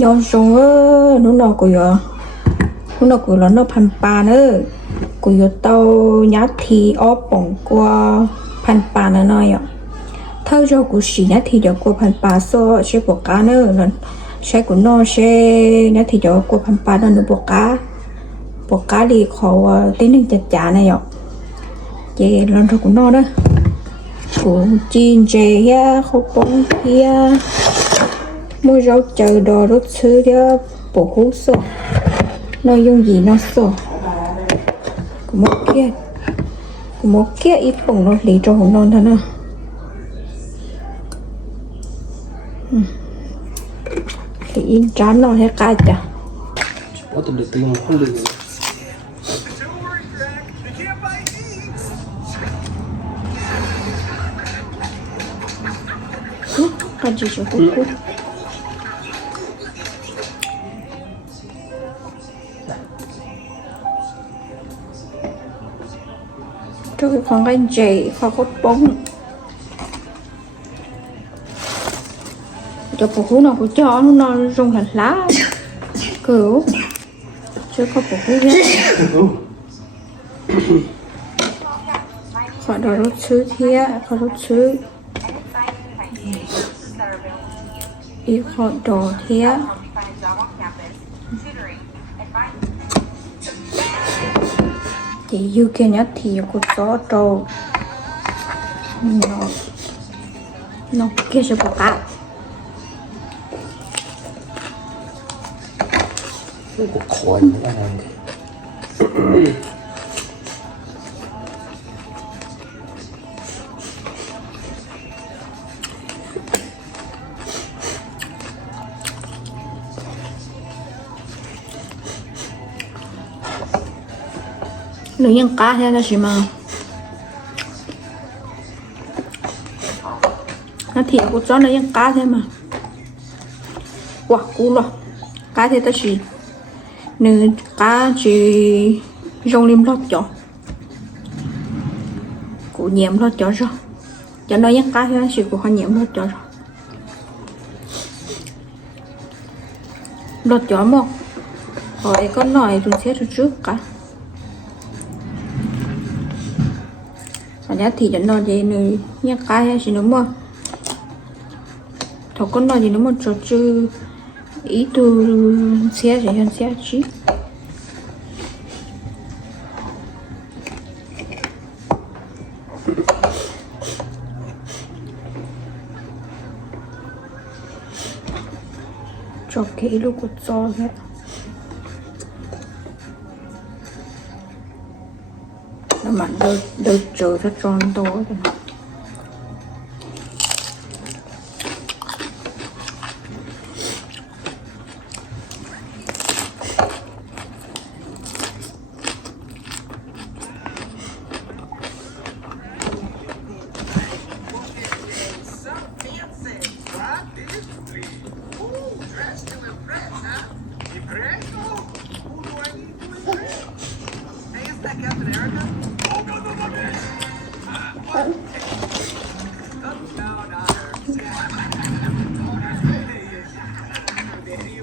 ย้อนทรงนู้นนอกูอยู่นู้นนอกูแล้วนอพันปาเนอกูอยู่เตาnhá thì ó bỏng quaพันปาน้อยอ่ะถ้าเรากูสีnhá thì giờ quaพันปาsoใช้ปกกาเนอนั่นใช้กูนอใช้nhá thì giờ quaพันปานั่นปกกาดีเขาตีหนึ่งจัดจานnàyอ่ะเจแล้วเรากูนอเด้อกูจีนเจียเขาป้องเฮียmua rau chờ đồ rút xứ cho bổ hú sổ nội dung gì nó sổ của một kia ít bổng nó lý cho hồng non thân à thì in trán nó hay cay chả có từng được tiền không được cái gì cho tôi rồi khoảng cái dày kho cốt bông cho bổ hú nào của cho nó rung thành lá cứu chứ có bổ hú nhé khỏi đồ rốt xứ thía khỏi rốt xứ ít khỏi đồ thía thì you kia nhá thì có gió đồ nó kia sẽ bỏ cả cái cục khói nữa là nữ nhân cá thế là gì mà nó thiệt của chó nữ nhân cá thế mà wow cú rồi cá thế ta chỉ nữ cá chỉ rong lim lót chó của nhiễm lót chó rồi cho nó nhân cá thế là chỉ của họ nhiễm lót chó rồi lót chó một rồi con nói tôi sẽ trước cả nhá thì dẫn nó gì nữa nhá cái gì nữa mà thằng con nói gì nữa mà cho chứ ý từ xe gì hơn xe chứ cho kỹ lúc của cho hết mà đôi trời rất tròn to rồi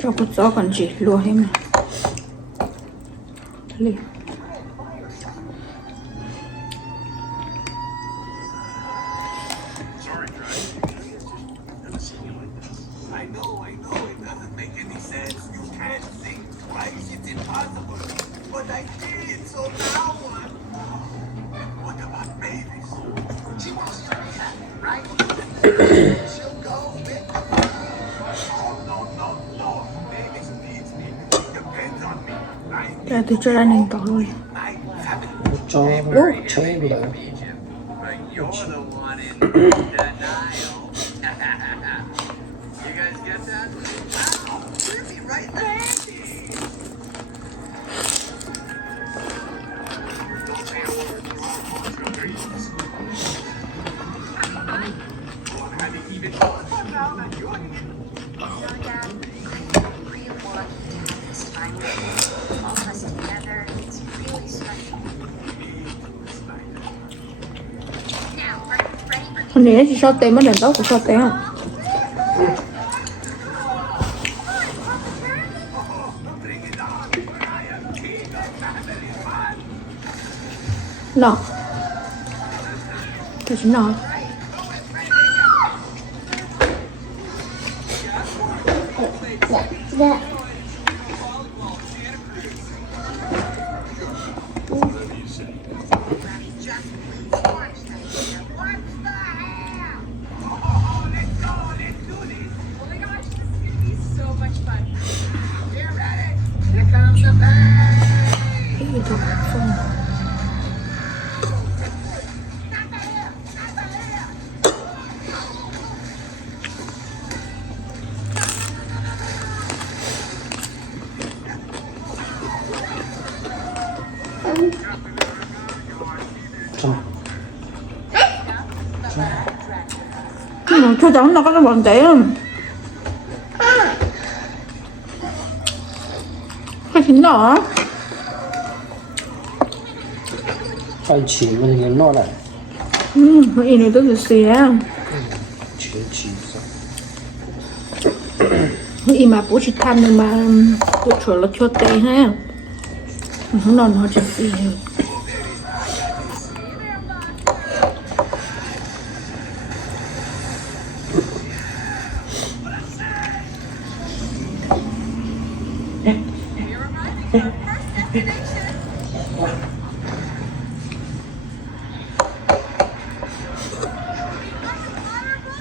cho con chó còn chỉ lùa hết mà liền Ra tôi cho ra nền tỏ luôn cho chơi vừa Hôm nay chỉ sao tem mới đền tốt của sao tem không? No. There's no. Yeah. Cho cháu nó có cái bọn té không? Hay chín đỏ á? Phải chín mới thì nó này. Vậy này tôi sẽ xé. Chín chín sao? Vậy mà bố chỉ tham nhưng mà tôi chuột là chua tê ha. Nó non nó chỉ xì.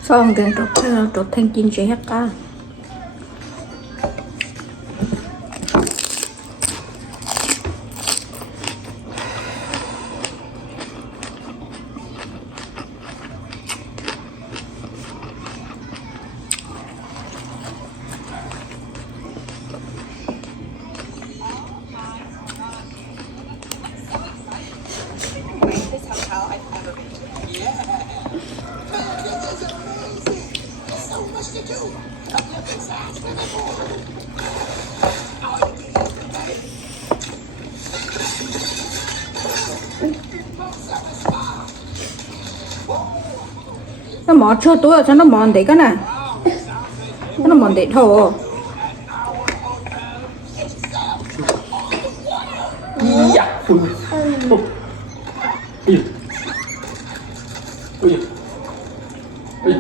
Xong cái trộn thanh chín chế hết cả. Nó mò cho tôi ở sao nó mòn đấy cái này. Nó mòn đấy thôi. Dạ. Ui. Ui. Ui. Ui.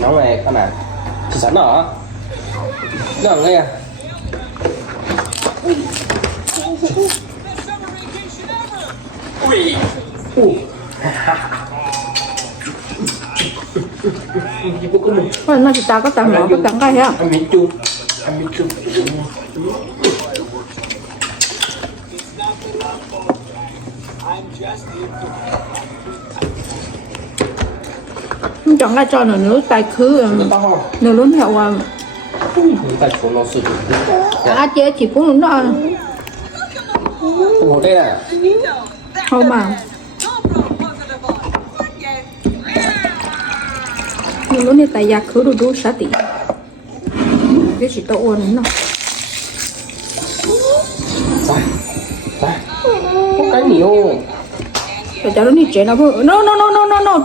Nóng này con nào? Chị sẵn hả? Nó ở đây à? Ui. Nó chỉ ta có tặng nó có tặng cái hả? Ăn miếng chung. Ăn miếng chung. Chọn lại cho nó nước tay khứ nó lớn hậu à. Tay chỗ nó sử dụng. Chế chỉ cũng nó Không đây nè. không mà. Nhưng lúc này tại gia khứ đồ đủ sát tỷ. Cái chỉ tao ôn nó. Có cái nhiều. Để cho nó đi chế nó vừa. No,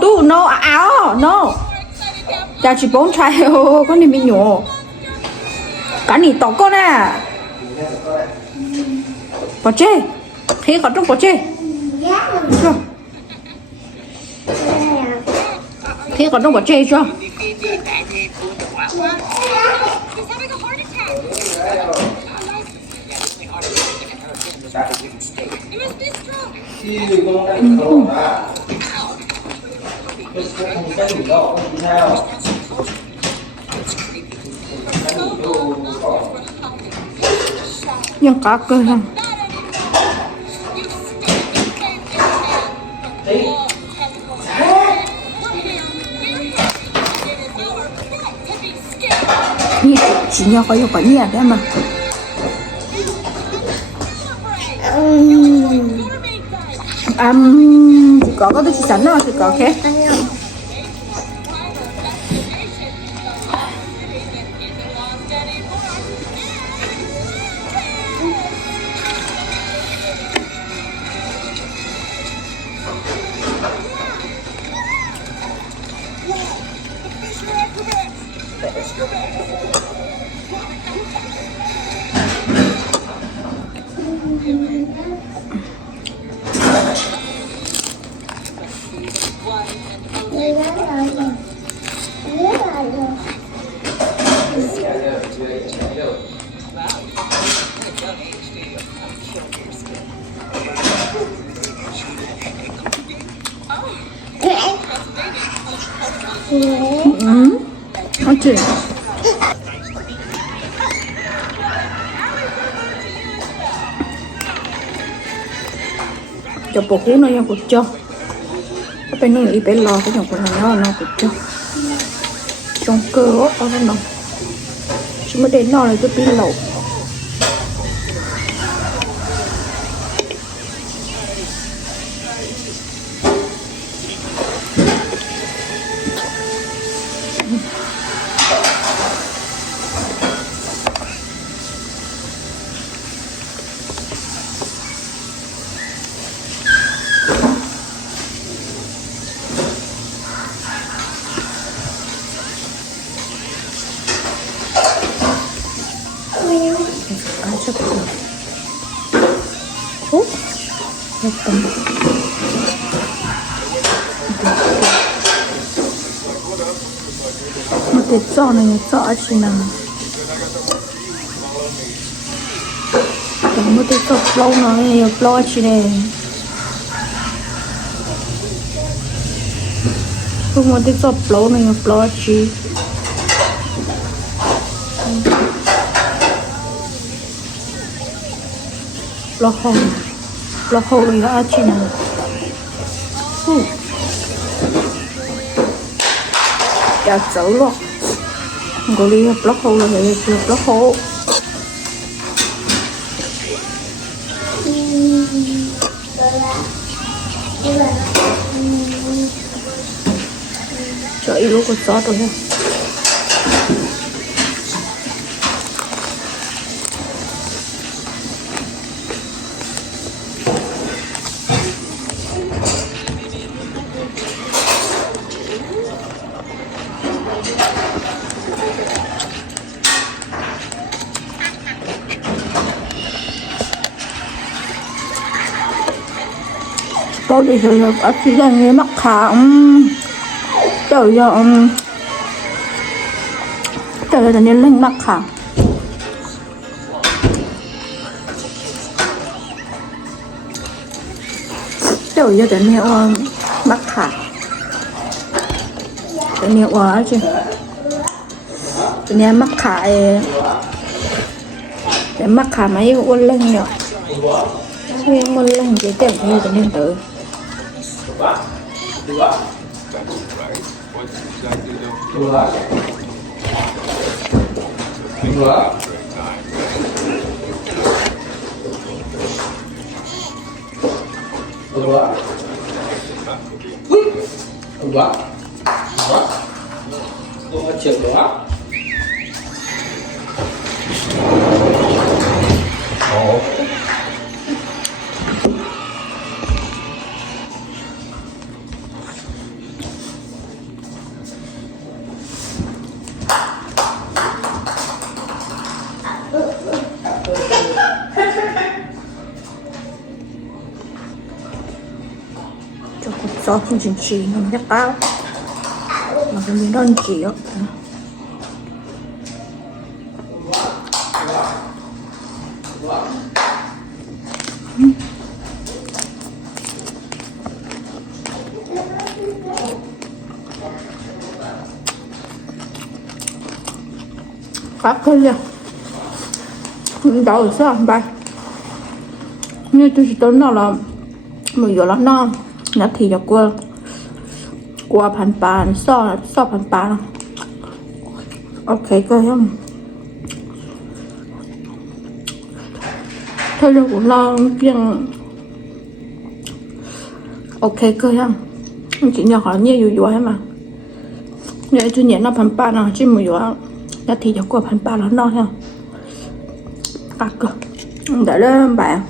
tu, no, áo, no. Cha chỉ bóng trai, con này bị nhỏ. Cả nỉ tỏ con à. Bỏ chê. Thế có trong bỏ chê. Chưa? Thế có trong bỏ chê chưa? Nhưng cá cơ ha. Chỉ nhau có nhiều nhiệt đấy mà. Chỉ có tôi chỉ sẵn rồi, chỉ có thế. 맞지? cho bộ cú nó nhau cột cho bên nó đi bên lò cái nhỏ của nó cột cho trong cơ ở bên nó chứ mới đến nó là cái pin lẩu một cái giò này giò chỉ là một cái giò lâu nó lâu chỉ này không một cái giò lâu này lâu chỉ lâu rồi đã chỉ là đã走了，我哩要 block 好了，又要 block 好。cho ít lúc có gió rồi ha. Có đi rồi ở phía đây nghe mắc khả trời ơi trời ơi nên lên mắc khả trời ơi nên mắc khả nên quá chứ nên mắc khả để mắc khả mấy quân lên nhở nguyên quân lên chỉ tìm như thế nên tự cho không chỉnh chỉ nó nhắc tao mà cái miếng đơn chỉ đó khác thôi nha đâu sao bay như tôi chỉ tính nào là mình giờ là no nó thì là qua pan pan so pan pan ok cơ không thôi rồi cũng lo riêng ok cơ không chỉ nhỏ hỏi nhiều dụ hết mà nhớ tôi nhớ nó pan pan à chứ mình dụ nó thì là qua pan pan nó no ha cơ để lên bạn